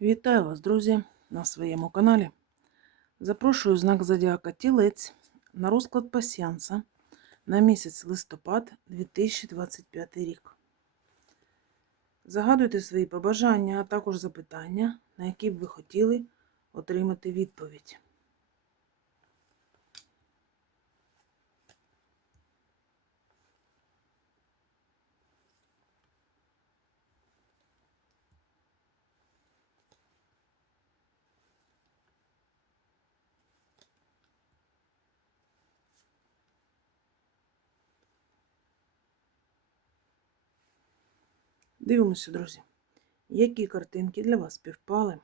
Вітаю вас, друзі, на своєму каналі. Запрошую знак Зодіака Тілець на розклад пасіанса на місяць листопад 2025 рік. Загадуйте свої побажання, а також запитання, на які б ви хотіли отримати відповідь. Дивимося, друзі, які картинки для вас співпали.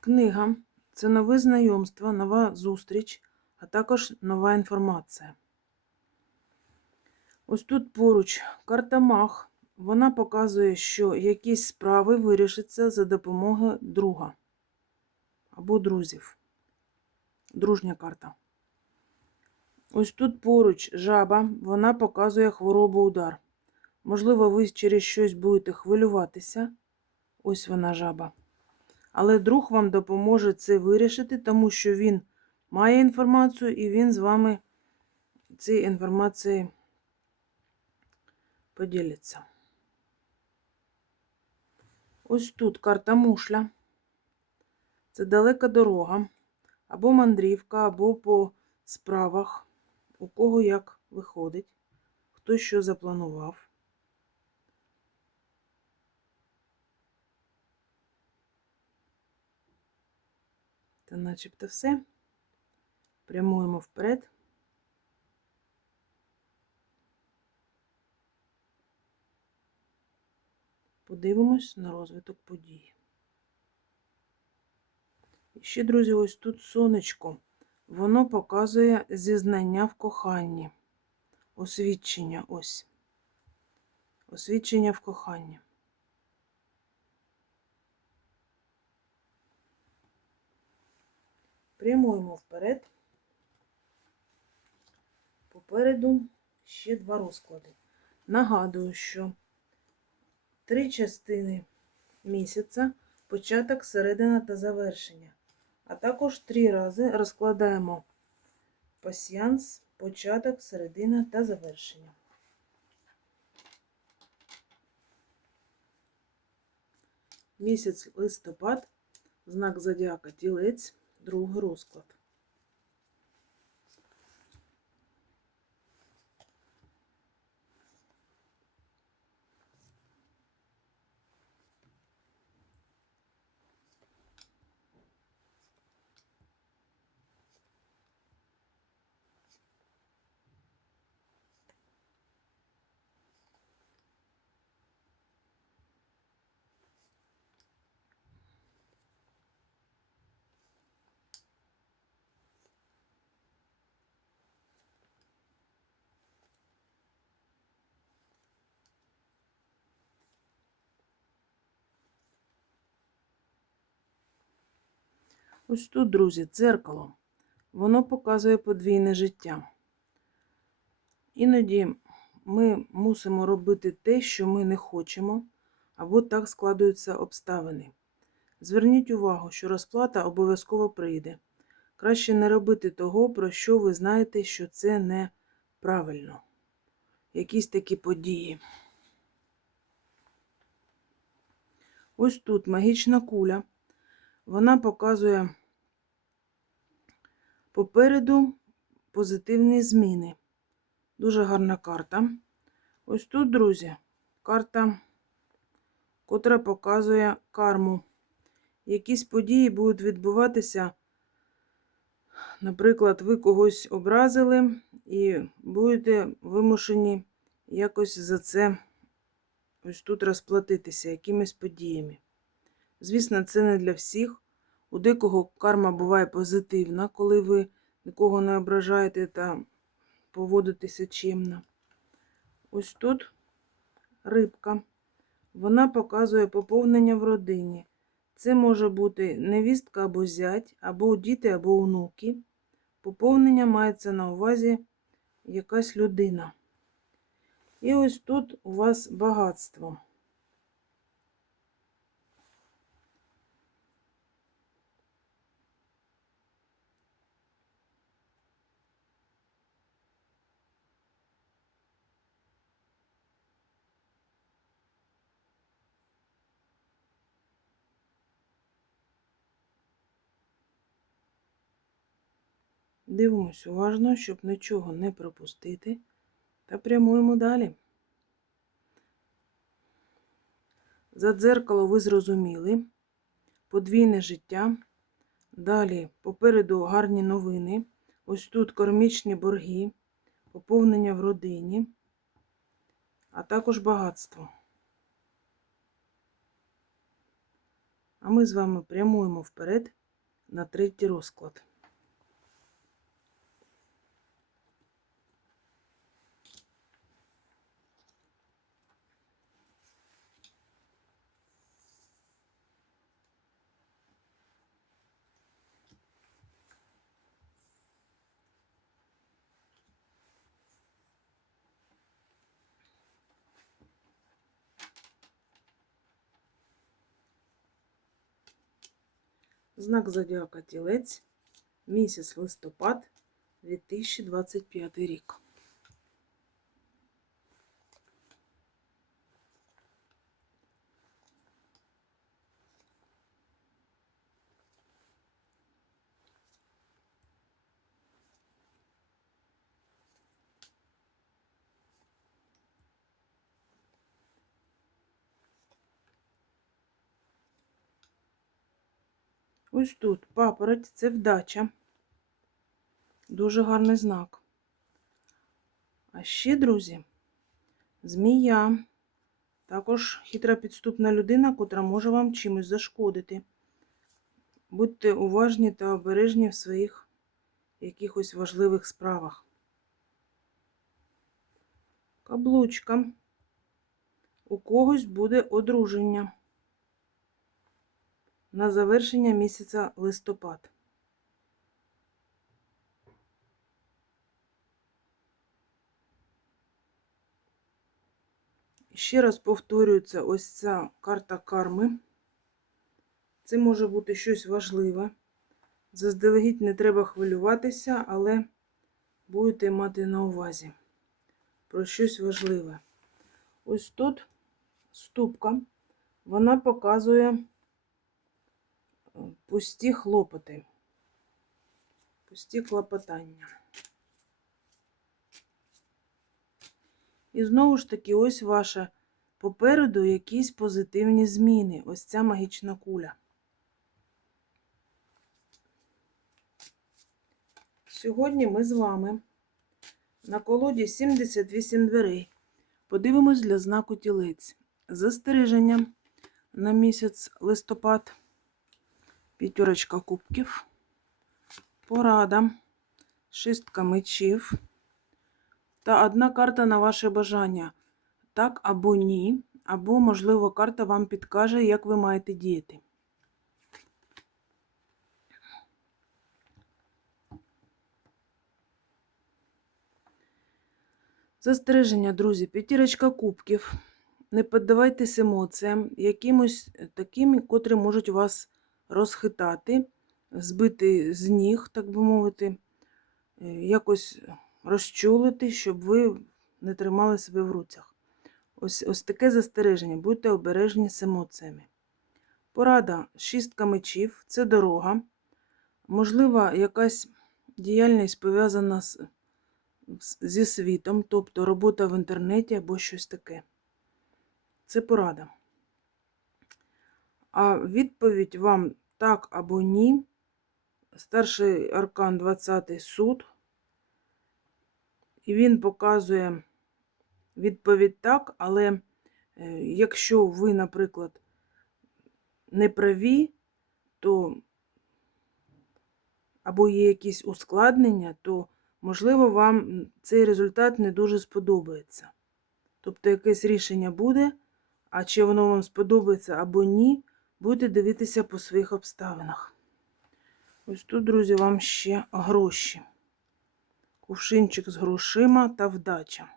Книга це нове знайомство, нова зустріч, а також нова інформація. Ось тут поруч карта Мах. Вона показує, що якісь справи вирішаться за допомогою друга або друзів. Дружня карта. Ось тут поруч жаба, вона показує хворобу удар. Можливо, ви через щось будете хвилюватися. Ось вона жаба. Але друг вам допоможе це вирішити, тому що він має інформацію і він з вами цією інформацією поділиться. Ось тут карта мушля. Це далека дорога, або мандрівка, або по справах, у кого як виходить, хто що запланував. Та начебто все. Прямуємо вперед. Подивимось на розвиток подій. І ще, друзі, ось тут сонечко. Воно показує зізнання в коханні. Освідчення ось. Освідчення в коханні. Прямуємо вперед. Попереду ще два розклади. Нагадую, що три частини місяця початок, середина та завершення. А також три рази розкладаємо пасіянс, початок, середина та завершення. Місяць листопад, знак зодіака тілець, другий розклад. Ось тут, друзі, дзеркало. Воно показує подвійне життя. Іноді ми мусимо робити те, що ми не хочемо, або так складуються обставини. Зверніть увагу, що розплата обов'язково прийде. Краще не робити того, про що ви знаєте, що це неправильно. Якісь такі події. Ось тут магічна куля. Вона показує попереду позитивні зміни. Дуже гарна карта. Ось тут, друзі, карта, котра показує карму. Якісь події будуть відбуватися. Наприклад, ви когось образили і будете вимушені якось за це ось тут розплатитися якимись подіями. Звісно, це не для всіх. У декого карма буває позитивна, коли ви нікого не ображаєте та поводитеся чимно. Ось тут рибка. Вона показує поповнення в родині. Це може бути невістка або зять, або діти, або онуки. Поповнення мається на увазі якась людина. І ось тут у вас багатство. Дивимось уважно, щоб нічого не пропустити, та прямуємо далі. За дзеркало ви зрозуміли. Подвійне життя. Далі попереду гарні новини. Ось тут кармічні борги, поповнення в родині, а також багатство. А ми з вами прямуємо вперед на третій розклад. Знак зодіака Тілець, місяць листопад 2025 рік. Ось тут папороть це вдача. Дуже гарний знак. А ще, друзі, змія. Також хитра підступна людина, котра може вам чимось зашкодити. Будьте уважні та обережні в своїх якихось важливих справах. Каблучка. У когось буде одруження на завершення місяця листопад. Ще раз повторюється ось ця карта карми. Це може бути щось важливе. Заздалегідь не треба хвилюватися, але будете мати на увазі про щось важливе. Ось тут ступка, вона показує пусті хлопоти, пусті клопотання. І знову ж таки, ось ваша попереду якісь позитивні зміни. Ось ця магічна куля. Сьогодні ми з вами на колоді 78 дверей. Подивимось для знаку тілець. Застереження на місяць листопад. П'ятерочка кубків, порада, шістка мечів та одна карта на ваше бажання. Так або ні, або, можливо, карта вам підкаже, як ви маєте діяти. Застереження, друзі, п'ятірочка кубків. Не піддавайтесь емоціям, якимось таким, котрі можуть вас розхитати, збити з ніг, так би мовити, е, якось розчулити, щоб ви не тримали себе в руцях. Ось ось таке застереження, будьте обережні з емоціями. Порада шістка мечів це дорога. Можливо, якась діяльність пов'язана з, зі світом, тобто робота в інтернеті або щось таке. Це порада. А відповідь вам так або ні. Старший аркан 20 суд. І він показує відповідь так, але е, якщо ви, наприклад, не праві, то або є якісь ускладнення, то, можливо, вам цей результат не дуже сподобається. Тобто якесь рішення буде, а чи воно вам сподобається або ні, Будете дивитися по своїх обставинах. Ось тут, друзі, вам ще гроші. Кувшинчик з грошима та вдача.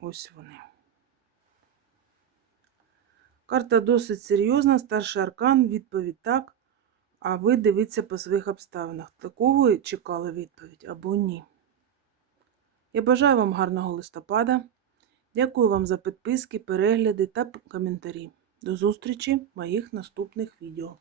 Ось вони. Карта досить серйозна, старший аркан, відповідь так. А ви дивіться по своїх обставинах. Таку ви чекали відповідь або ні. Я бажаю вам гарного листопада. Дякую вам за підписки, перегляди та коментарі. До зустрічі в моїх наступних відео.